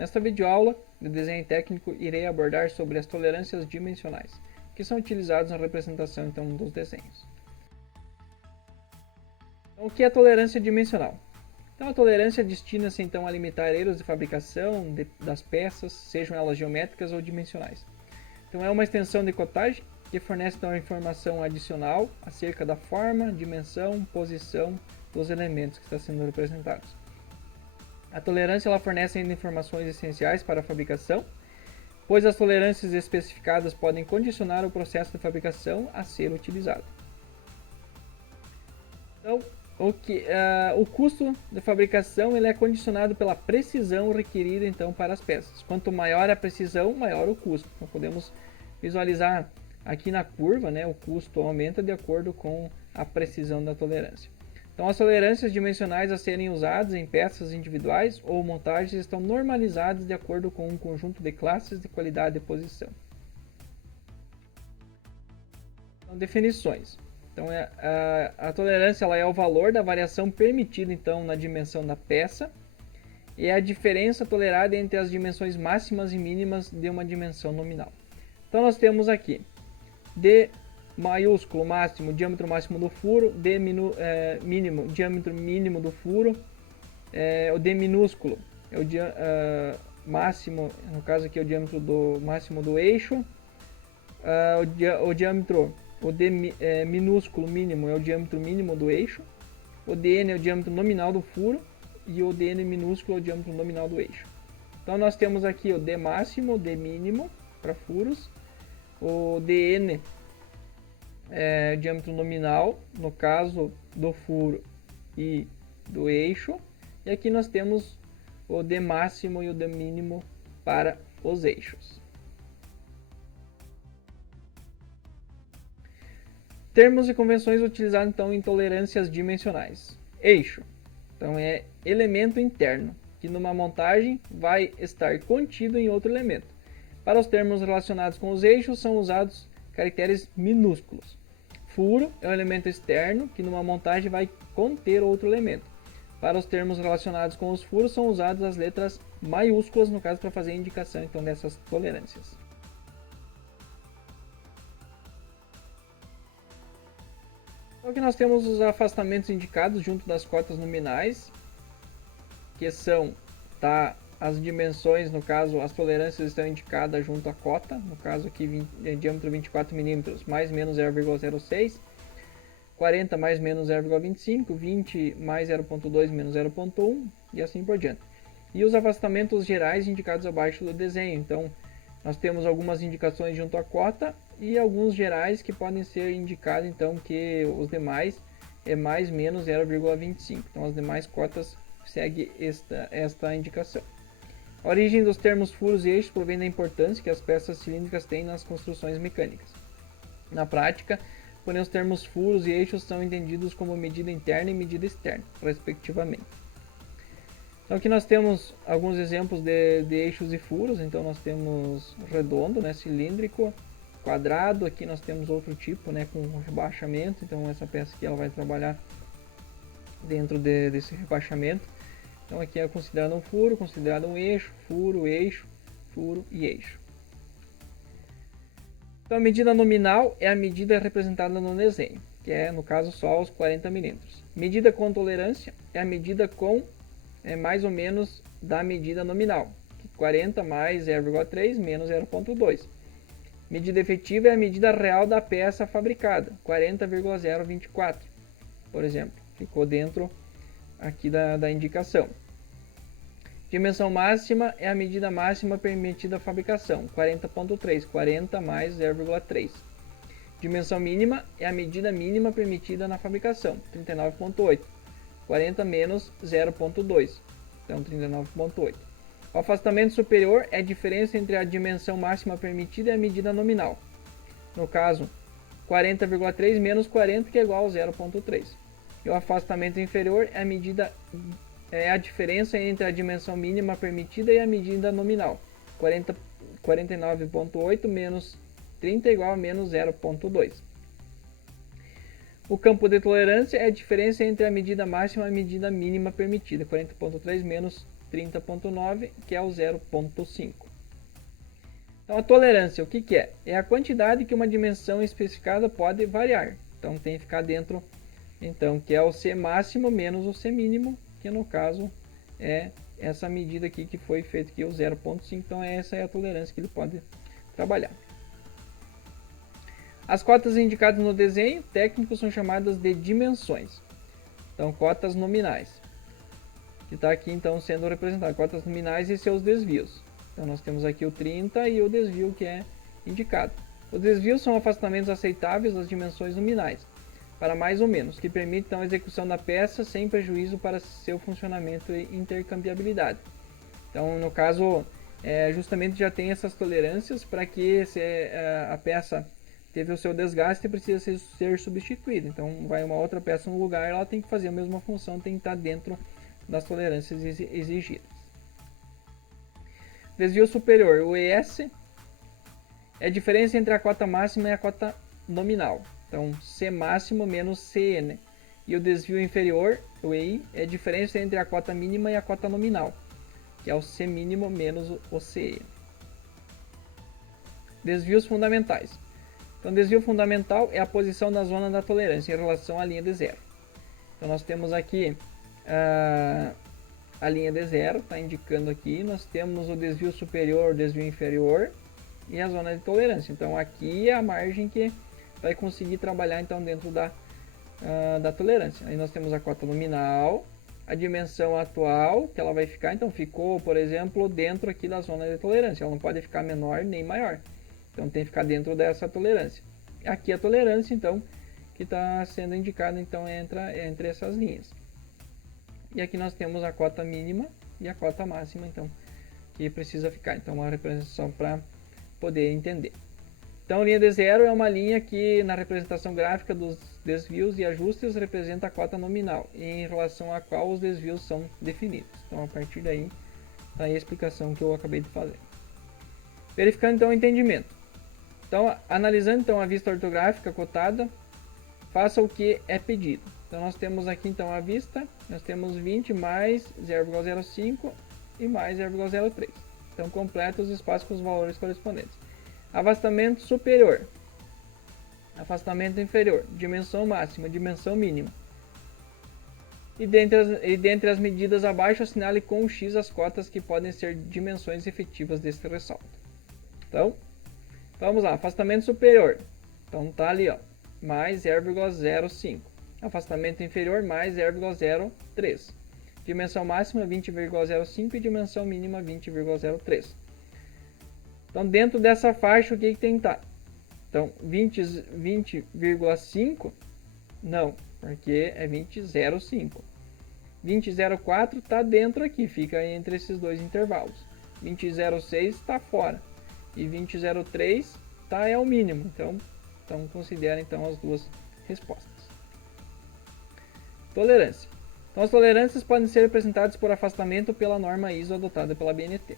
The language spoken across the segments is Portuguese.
Nesta videoaula de desenho técnico, irei abordar sobre as tolerâncias dimensionais, que são utilizadas na representação então, dos desenhos. Então, o que é tolerância dimensional? Então, a tolerância destina-se então a limitar erros de fabricação das peças, sejam elas geométricas ou dimensionais. Então, é uma extensão de cotagem que fornece então, informação adicional acerca da forma, dimensão, posição dos elementos que estão sendo representados. A tolerância ela fornece ainda informações essenciais para a fabricação, pois as tolerâncias especificadas podem condicionar o processo de fabricação a ser utilizado. Então, o custo de fabricação ele é condicionado pela precisão requerida então para as peças. Quanto maior a precisão, maior o custo. Então, podemos visualizar aqui na curva, né, o custo aumenta de acordo com a precisão da tolerância. Então, as tolerâncias dimensionais a serem usadas em peças individuais ou montagens estão normalizadas de acordo com um conjunto de classes de qualidade e posição. Então, definições. Então, a tolerância ela é o valor da variação permitida então, na dimensão da peça e é a diferença tolerada entre as dimensões máximas e mínimas de uma dimensão nominal. Então, nós temos aqui D maiúsculo máximo, diâmetro máximo do furo, D mínimo, diâmetro mínimo do furo, o D minúsculo é o máximo, no caso aqui é o diâmetro máximo do eixo, o diâmetro, o D minúsculo mínimo é o diâmetro mínimo do eixo, o DN é o diâmetro nominal do furo e o DN minúsculo é o diâmetro nominal do eixo. Então nós temos aqui o D máximo, o D mínimo para furos, o DN é diâmetro nominal, no caso do furo e do eixo, e aqui nós temos o D máximo e o D mínimo para os eixos. Termos e convenções utilizados então em tolerâncias dimensionais. Eixo, então é elemento interno, que numa montagem vai estar contido em outro elemento. Para os termos relacionados com os eixos são usados caracteres minúsculos. Furo é um elemento externo que numa montagem vai conter outro elemento. Para os termos relacionados com os furos são usadas as letras maiúsculas, no caso, para fazer a indicação então, dessas tolerâncias. Então aqui nós temos os afastamentos indicados junto das cotas nominais, que são as dimensões, no caso as tolerâncias estão indicadas junto à cota, no caso aqui diâmetro 24 mm mais menos 0,06, 40 mais menos 0,25, 20 mais 0,2 menos 0,1 e assim por diante. E os afastamentos gerais indicados abaixo do desenho, então nós temos algumas indicações junto à cota e alguns gerais que podem ser indicados então que os demais é mais menos 0,25, então as demais cotas seguem esta indicação. A origem dos termos furos e eixos provém da importância que as peças cilíndricas têm nas construções mecânicas. Na prática, porém, os termos furos e eixos são entendidos como medida interna e medida externa, respectivamente. Então aqui nós temos alguns exemplos de eixos e furos. Então nós temos redondo, né, cilíndrico, quadrado. Aqui nós temos outro tipo, né, com rebaixamento. Então essa peça aqui ela vai trabalhar dentro desse rebaixamento. Então aqui é considerado um furo, considerado um eixo, furo e eixo. Então a medida nominal é a medida representada no desenho, que é no caso só os 40 mm. Medida com tolerância é a medida com mais ou menos da medida nominal, 40 mais 0,3 menos 0,2. Medida efetiva é a medida real da peça fabricada, 40,024, por exemplo, ficou dentro aqui da indicação. Dimensão máxima é a medida máxima permitida à fabricação, 40,3, 40 mais 0,3. Dimensão mínima é a medida mínima permitida na fabricação, 39,8, 40 menos 0,2, então 39,8. O afastamento superior é a diferença entre a dimensão máxima permitida e a medida nominal. No caso, 40,3 menos 40, que é igual a 0,3. E o afastamento inferior é a diferença entre a dimensão mínima permitida e a medida nominal. 49,8 menos 30 é igual a menos 0,2. O campo de tolerância é a diferença entre a medida máxima e a medida mínima permitida. 40,3 menos 30.9, que é o 0.5. Então a tolerância, o que é? É a quantidade que uma dimensão especificada pode variar. Então tem que ficar dentro, então, que é o C máximo menos o C mínimo, que no caso é essa medida aqui que foi feita aqui, o 0.5. Então essa é a tolerância que ele pode trabalhar. As cotas indicadas no desenho técnico são chamadas de dimensões. Então, cotas nominais, que está aqui então sendo representado, cotas nominais e seus desvios. Então, nós temos aqui o 30 e o desvio que é indicado. Os desvios são afastamentos aceitáveis das dimensões nominais, para mais ou menos, que permitem então a execução da peça sem prejuízo para seu funcionamento e intercambiabilidade. Então, no caso, justamente já tem essas tolerâncias para que a peça teve o seu desgaste e precisa ser substituída. Então, vai uma outra peça no lugar, ela tem que fazer a mesma função, tem que estar dentro das tolerâncias exigidas. Desvio superior, o ES, é a diferença entre a cota máxima e a cota nominal. Então, C máximo menos CN. E o desvio inferior, o EI, é a diferença entre a cota mínima e a cota nominal, que é o C mínimo menos o CE. Desvios fundamentais. Então, desvio fundamental é a posição da zona da tolerância em relação à linha de zero. Então, nós temos aqui a linha de zero, está indicando aqui. Nós temos o desvio superior, o desvio inferior e a zona de tolerância. Então, aqui é a margem que vai conseguir trabalhar então dentro da tolerância. Aí nós temos a cota nominal, a dimensão atual, que ela vai ficar, então ficou, por exemplo, dentro aqui da zona de tolerância. Ela não pode ficar menor nem maior. Então tem que ficar dentro dessa tolerância. Aqui a tolerância, então, que está sendo indicada então, entre essas linhas. E aqui nós temos a cota mínima e a cota máxima, então, que precisa ficar. Então, uma representação para poder entender. Então, linha de zero é uma linha que, na representação gráfica dos desvios e ajustes, representa a cota nominal, em relação à qual os desvios são definidos. Então, a partir daí, está aí a explicação que eu acabei de fazer. Verificando, então, o entendimento. Então, analisando então a vista ortográfica cotada, faça o que é pedido. Então, nós temos aqui então a vista, nós temos 20 mais 0,05 e mais 0,03. Então, completa os espaços com os valores correspondentes. Afastamento superior, afastamento inferior, dimensão máxima, dimensão mínima. E dentre as medidas abaixo, assinale com um X as cotas que podem ser dimensões efetivas deste ressalto. Então, vamos lá, afastamento superior. Então tá ali, ó, mais 0,05. Afastamento inferior, mais 0,03. Dimensão máxima 20,05 e dimensão mínima 20,03. Então dentro dessa faixa o que tem que estar? Então 20,5 não, porque é 20,05. 20,04 está dentro aqui, fica entre esses dois intervalos. 20,06 está fora. E 20,03 é o mínimo. Então considera então as duas respostas. Tolerância. Então as tolerâncias podem ser representadas por afastamento pela norma ISO adotada pela BNT.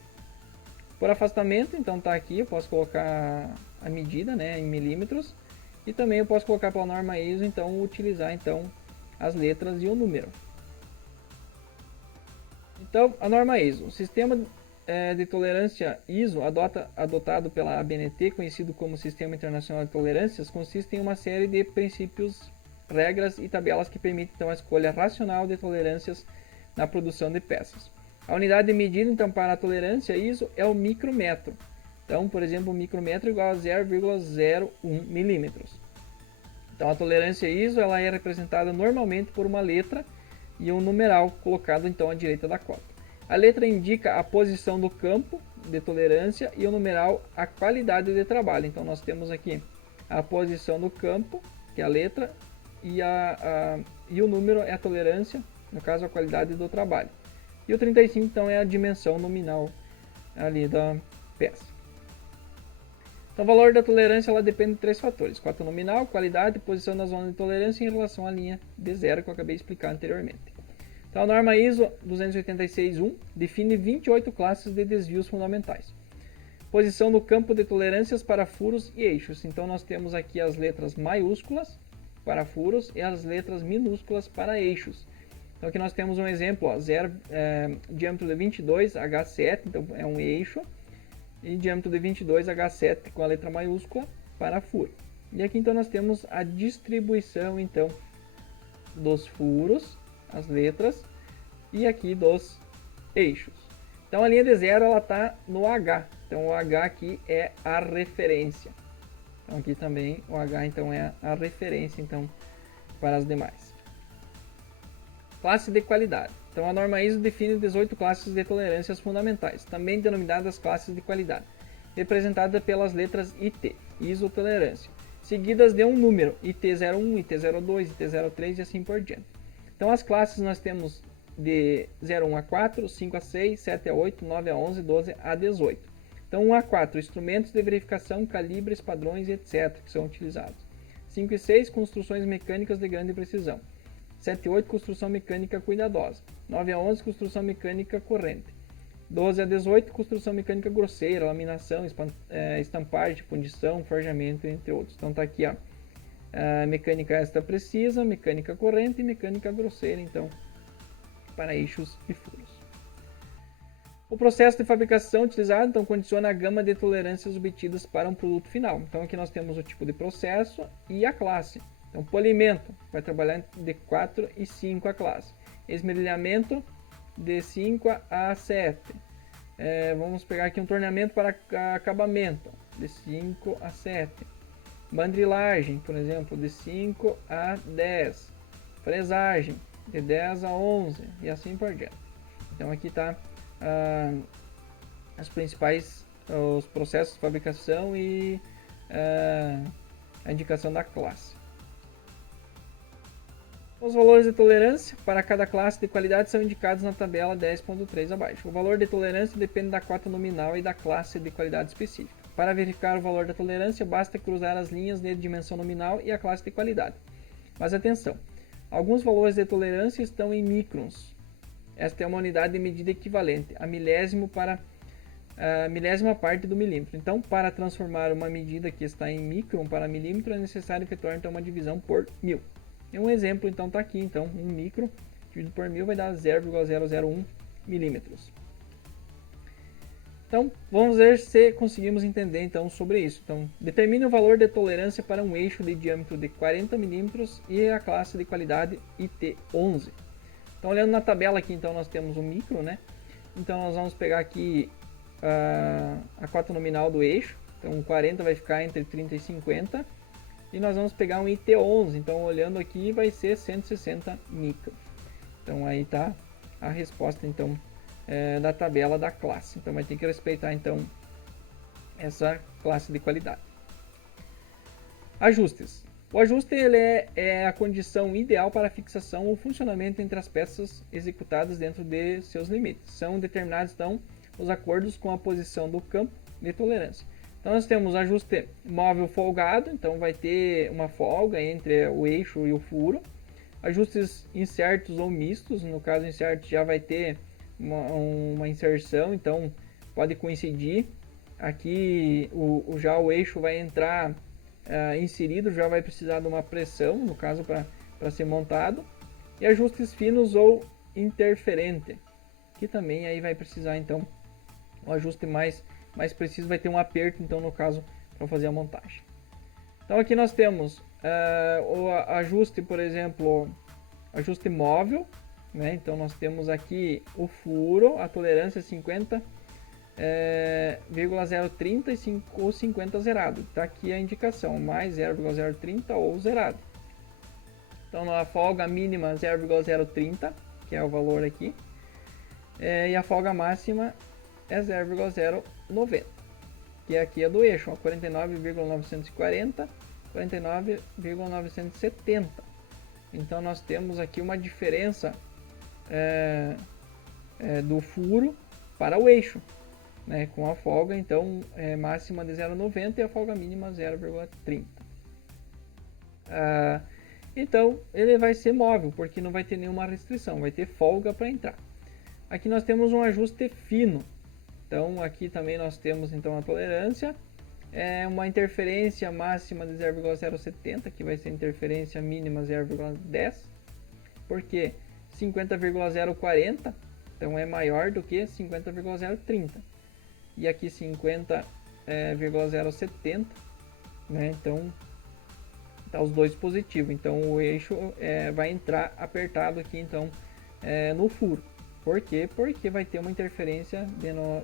Por afastamento, então está aqui, eu posso colocar a medida, né, em milímetros. E também eu posso colocar pela norma ISO, então utilizar então as letras e o número. Então a norma ISO, o sistema de tolerância ISO adotado pela ABNT, conhecido como Sistema Internacional de Tolerâncias, consiste em uma série de princípios, regras e tabelas que permitem então a escolha racional de tolerâncias na produção de peças. A unidade de medida então para a tolerância ISO é o micrômetro. Então, por exemplo, o micrômetro é igual a 0,01 milímetros. Então a tolerância ISO ela é representada normalmente por uma letra e um numeral colocado então à direita da cota. A letra indica a posição do campo de tolerância e o numeral a qualidade de trabalho. Então nós temos aqui a posição do campo, que é a letra, e o número é a tolerância, no caso a qualidade do trabalho. E o 35 então é a dimensão nominal ali da peça. Então o valor da tolerância ela depende de três fatores: cota nominal, qualidade e posição na zona de tolerância em relação à linha de zero que eu acabei de explicar anteriormente. Então a norma ISO 286.1 define 28 classes de desvios fundamentais. Posição do campo de tolerâncias para furos e eixos. Então nós temos aqui as letras maiúsculas para furos e as letras minúsculas para eixos. Então aqui nós temos um exemplo, ó, diâmetro de 22, H7, então é um eixo, e diâmetro de 22, H7 com a letra maiúscula para furo. E aqui então nós temos a distribuição então dos furos, as letras, e aqui dos eixos. Então a linha de zero ela está no H, então o H aqui é a referência. Então aqui também o H então é a referência então para as demais. Classe de qualidade. Então a norma ISO define 18 classes de tolerâncias fundamentais, também denominadas classes de qualidade, representada pelas letras IT, isotolerância, seguidas de um número, IT01, IT02, IT03 e assim por diante. Então as classes nós temos de 01 a 4, 5 a 6, 7 a 8, 9 a 11, 12 a 18. Então 1 a 4, instrumentos de verificação, calibres, padrões, etc. que são utilizados. 5 e 6, construções mecânicas de grande precisão. 7 e 8, construção mecânica cuidadosa. 9 a 11, construção mecânica corrente. 12 a 18, construção mecânica grosseira, laminação, estampagem, fundição, forjamento, entre outros. Então está aqui a mecânica extra precisa, mecânica corrente e mecânica grosseira, então, para eixos e furos. O processo de fabricação utilizado, então, condiciona a gama de tolerâncias obtidas para um produto final. Então aqui nós temos o tipo de processo e a classe. Então, polimento vai trabalhar de 4 e 5 a classe. Esmerilhamento de 5 a 7. Vamos pegar aqui um torneamento para acabamento, de 5 a 7. Bandrilagem, por exemplo, de 5 a 10. Fresagem, de 10 a 11 e assim por diante. Então aqui está os principais os processos de fabricação e a indicação da classe. Os valores de tolerância para cada classe de qualidade são indicados na tabela 10.3 abaixo. O valor de tolerância depende da cota nominal e da classe de qualidade específica. Para verificar o valor da tolerância, basta cruzar as linhas de dimensão nominal e a classe de qualidade. Mas atenção, alguns valores de tolerância estão em microns. Esta é uma unidade de medida equivalente a milésimo para a milésima parte do milímetro. Então, para transformar uma medida que está em micron para milímetro, é necessário efetuar então uma divisão por 1000. E um exemplo então está aqui, então 1 micro dividido por 1000 vai dar 0,001 milímetros. Então vamos ver se conseguimos entender então sobre isso. Então determine o valor de tolerância para um eixo de diâmetro de 40 milímetros e a classe de qualidade IT11. Então olhando na tabela aqui, então nós temos o micro, né? Então nós vamos pegar aqui a cota nominal do eixo. Então 40 vai ficar entre 30 e 50. E nós vamos pegar um IT11, então olhando aqui vai ser 160 micron. Então aí está a resposta então da tabela da classe. Então vai ter que respeitar então essa classe de qualidade. Ajustes. O ajuste ele é a condição ideal para a fixação ou funcionamento entre as peças executadas dentro de seus limites. São determinados então os acordos com a posição do campo de tolerância. Então nós temos ajuste móvel folgado, então vai ter uma folga entre o eixo e o furo. Ajustes incertos ou mistos, no caso incerto já vai ter uma inserção, então pode coincidir. Aqui já o eixo vai entrar inserido, já vai precisar de uma pressão, no caso para ser montado. E ajustes finos ou interferente, que também aí vai precisar então um ajuste mais preciso, vai ter um aperto então no caso para fazer a montagem. Então aqui nós temos o ajuste, por exemplo, ajuste móvel, né? Então nós temos aqui o furo, a tolerância 50,030 ou 50 zerado. Está aqui a indicação, mais 0,030 ou zerado. Então a folga mínima 0,030, que é o valor aqui, e a folga máxima é 0,090, que aqui é do eixo, 49,940, 49,970. Então nós temos aqui uma diferença do furo para o eixo, né, com a folga então máxima de 0,90 e a folga mínima 0,30. Então ele vai ser móvel, porque não vai ter nenhuma restrição, vai ter folga para entrar. Aqui nós temos um ajuste fino. Então aqui também nós temos então a tolerância, uma interferência máxima de 0,070, que vai ser interferência mínima 0,10. Por quê? 50,040, então é maior do que 50,030. E aqui 50,070, né? Então tá os dois positivos. Então o eixo vai entrar apertado aqui então no furo. Por quê? Porque vai ter uma interferência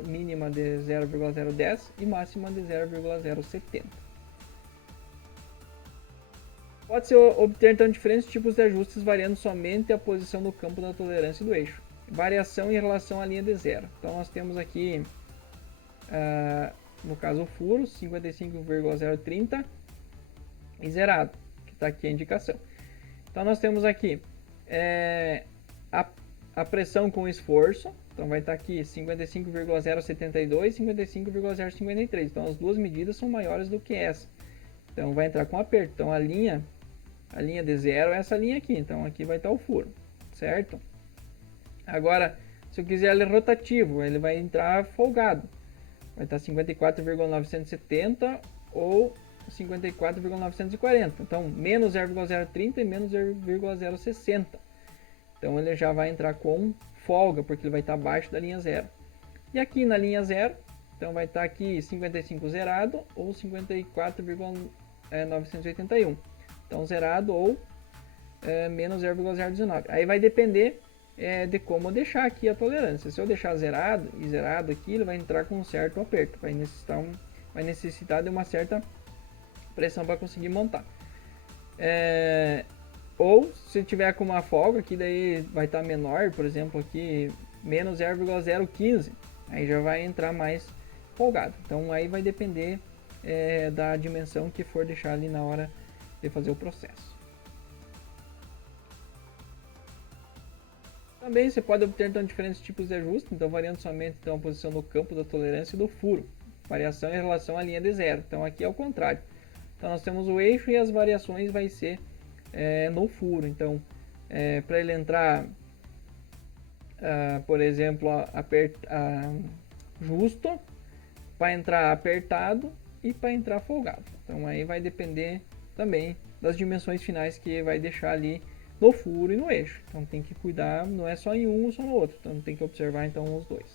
mínima de 0,010 e máxima de 0,070. Pode-se obter então diferentes tipos de ajustes variando somente a posição do campo da tolerância do eixo. Variação em relação à linha de zero. Então nós temos aqui, no caso o furo, 55,030 e zerado, que está aqui a indicação. Então nós temos aqui a pressão com esforço, então vai estar aqui 55,072 e 55,053. Então as duas medidas são maiores do que essa. Então vai entrar com aperto. Então a linha de zero é essa linha aqui. Então aqui vai estar o furo, certo? Agora, se eu quiser ele rotativo, ele vai entrar folgado. Vai estar 54,970 ou 54,940. Então menos 0,030 e menos 0,060. Então ele já vai entrar com folga, porque ele vai estar abaixo da linha zero. E aqui na linha zero, então vai estar aqui 55 zerado ou 54,981. Então zerado ou menos 0,019. Aí vai depender de como deixar aqui a tolerância. Se eu deixar zerado e zerado aqui, ele vai entrar com um certo aperto. Vai necessitar de uma certa pressão para conseguir montar. Ou se tiver com uma folga, que daí vai estar menor, por exemplo aqui menos 0,015, aí já vai entrar mais folgado. Então aí vai depender da dimensão que for deixar ali na hora de fazer o processo. Também você pode obter então diferentes tipos de ajuste, então variando somente então, a posição do campo da tolerância e do furo, variação em relação à linha de zero. Então aqui é o contrário. Então nós temos o eixo e as variações vai ser no furo. Então para ele entrar, por exemplo, justo, para entrar apertado e para entrar folgado. Então aí vai depender também das dimensões finais que vai deixar ali no furo e no eixo. Então tem que cuidar, não é só em um ou só no outro. Então tem que observar então os dois.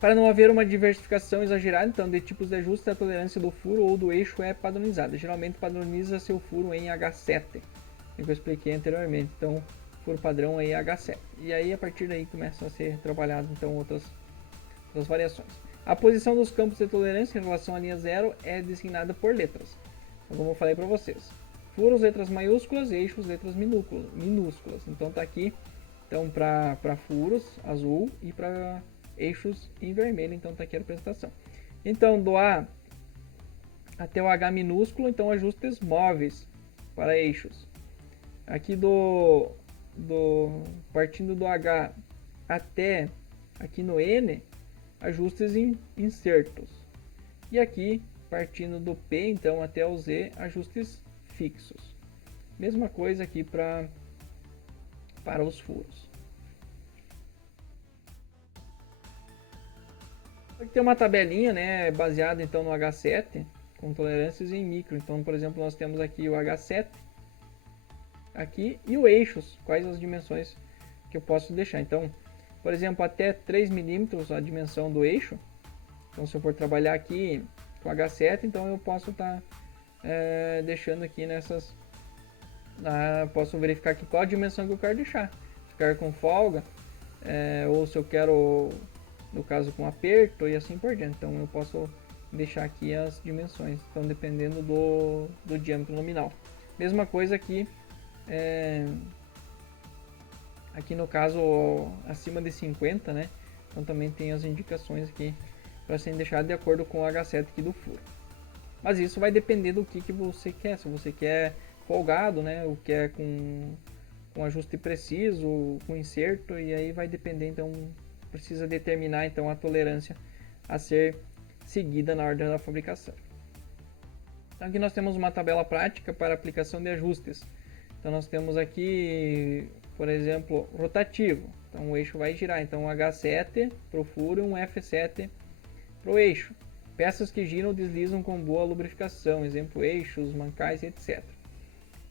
Para não haver uma diversificação exagerada então de tipos de ajuste, a tolerância do furo ou do eixo é padronizada. Geralmente padroniza seu furo em H7, que eu expliquei anteriormente. Então furo padrão aí H7. E aí a partir daí começa a ser trabalhado então outras variações. A posição dos campos de tolerância em relação à linha zero é designada por letras. Então, como eu falei para vocês, furos letras maiúsculas, eixos letras minúsculas. Então tá aqui então para furos azul e para eixos em vermelho. Então tá aqui a representação. Então do A até o H minúsculo, então ajustes móveis para eixos. Aqui partindo do H até aqui no N, ajustes em incertos. E aqui, partindo do P, então, até o Z, ajustes fixos. Mesma coisa aqui para os furos. Aqui tem uma tabelinha, né, baseada então no H7, com tolerâncias em micro. Então, por exemplo, nós temos aqui o H7, aqui, e o eixos, quais as dimensões que eu posso deixar. Então, por exemplo, até 3 milímetros a dimensão do eixo. Então, se eu for trabalhar aqui com H7, então eu posso estar deixando aqui nessas... posso verificar aqui qual a dimensão que eu quero deixar. Se eu quero com folga, ou se eu quero, no caso, com aperto e assim por diante. Então, eu posso deixar aqui as dimensões. Então, dependendo do diâmetro nominal. Mesma coisa aqui... aqui no caso acima de 50, né? Então também tem as indicações aqui para serem deixadas de acordo com o H7 aqui do furo. Mas isso vai depender do que você quer. Se você quer folgado, né? Ou quer com ajuste preciso, com inserto, e aí vai depender. Então precisa determinar então a tolerância a ser seguida na ordem da fabricação. Então aqui nós temos uma tabela prática para aplicação de ajustes. Então nós temos aqui, por exemplo, rotativo. Então o eixo vai girar. Então um H7 para o furo e um F7 para o eixo. Peças que giram ou deslizam com boa lubrificação. Exemplo, eixos, mancais, etc.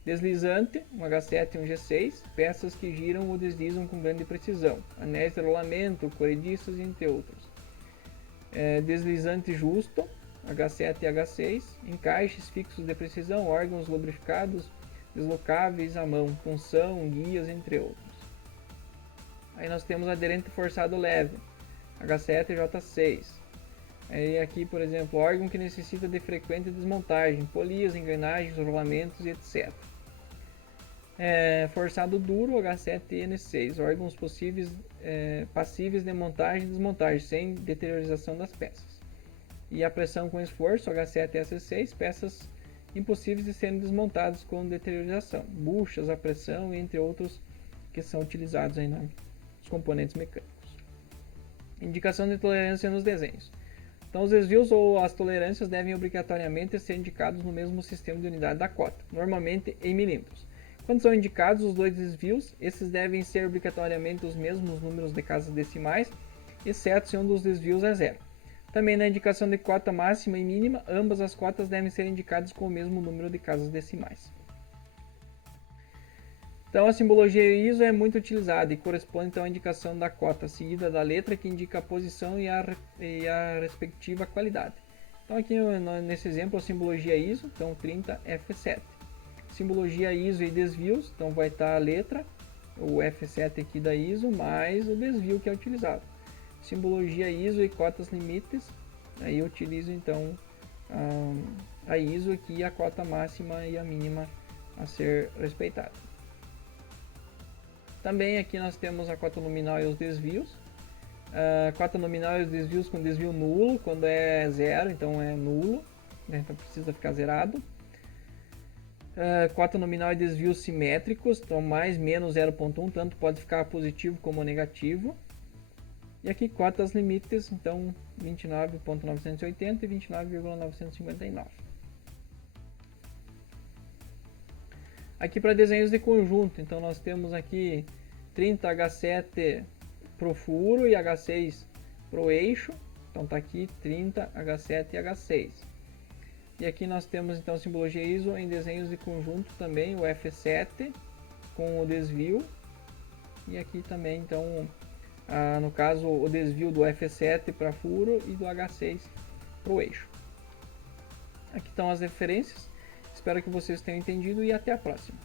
Deslizante, um H7 e um G6, peças que giram ou deslizam com grande precisão, anéis de rolamento, corrediças, entre outros. Deslizante justo, H7 e H6, encaixes fixos de precisão, órgãos lubrificados, deslocáveis à mão, punção, guias, entre outros. Aí nós temos aderente forçado leve, H7 e J6. Aí aqui, por exemplo, órgão que necessita de frequente desmontagem, polias, engrenagens, rolamentos e etc. Forçado duro, H7 e N6, órgãos passíveis de montagem e desmontagem, sem deteriorização das peças. E a pressão com esforço, H7 e S6, peças impossíveis de serem desmontadas com deteriorização, buchas, a pressão, entre outros que são utilizados aí nos componentes mecânicos. Indicação de tolerância nos desenhos. Então, os desvios ou as tolerâncias devem obrigatoriamente ser indicados no mesmo sistema de unidade da cota, normalmente em milímetros. Quando são indicados os dois desvios, esses devem ser obrigatoriamente os mesmos números de casas decimais, exceto se um dos desvios é zero. Também na indicação de cota máxima e mínima, ambas as cotas devem ser indicadas com o mesmo número de casas decimais. Então, a simbologia ISO é muito utilizada e corresponde então à indicação da cota, seguida da letra que indica a posição e a respectiva qualidade. Então, aqui nesse exemplo, a simbologia ISO, então 30F7. Simbologia ISO e desvios, então vai estar a letra, o F7 aqui da ISO, mais o desvio que é utilizado. Simbologia ISO e cotas limites, aí eu utilizo então a ISO aqui, a cota máxima e a mínima a ser respeitada. Também aqui nós temos a cota nominal e os desvios. Cota nominal e os desvios com desvio nulo, quando é zero, então é nulo, né? Então precisa ficar zerado. Cota nominal e desvios simétricos, então mais menos 0.1, tanto pode ficar positivo como negativo. E aqui cotas limites, então 29.980 e 29,959. Aqui para desenhos de conjunto, então nós temos aqui 30H7 pro furo e H6 pro eixo, então tá aqui 30H7 e H6. E aqui nós temos então simbologia ISO em desenhos de conjunto também, o F7 com o desvio, e aqui também então, no caso o desvio do F7 para furo e do H6 para o eixo. Aqui estão as referências, espero que vocês tenham entendido e até a próxima.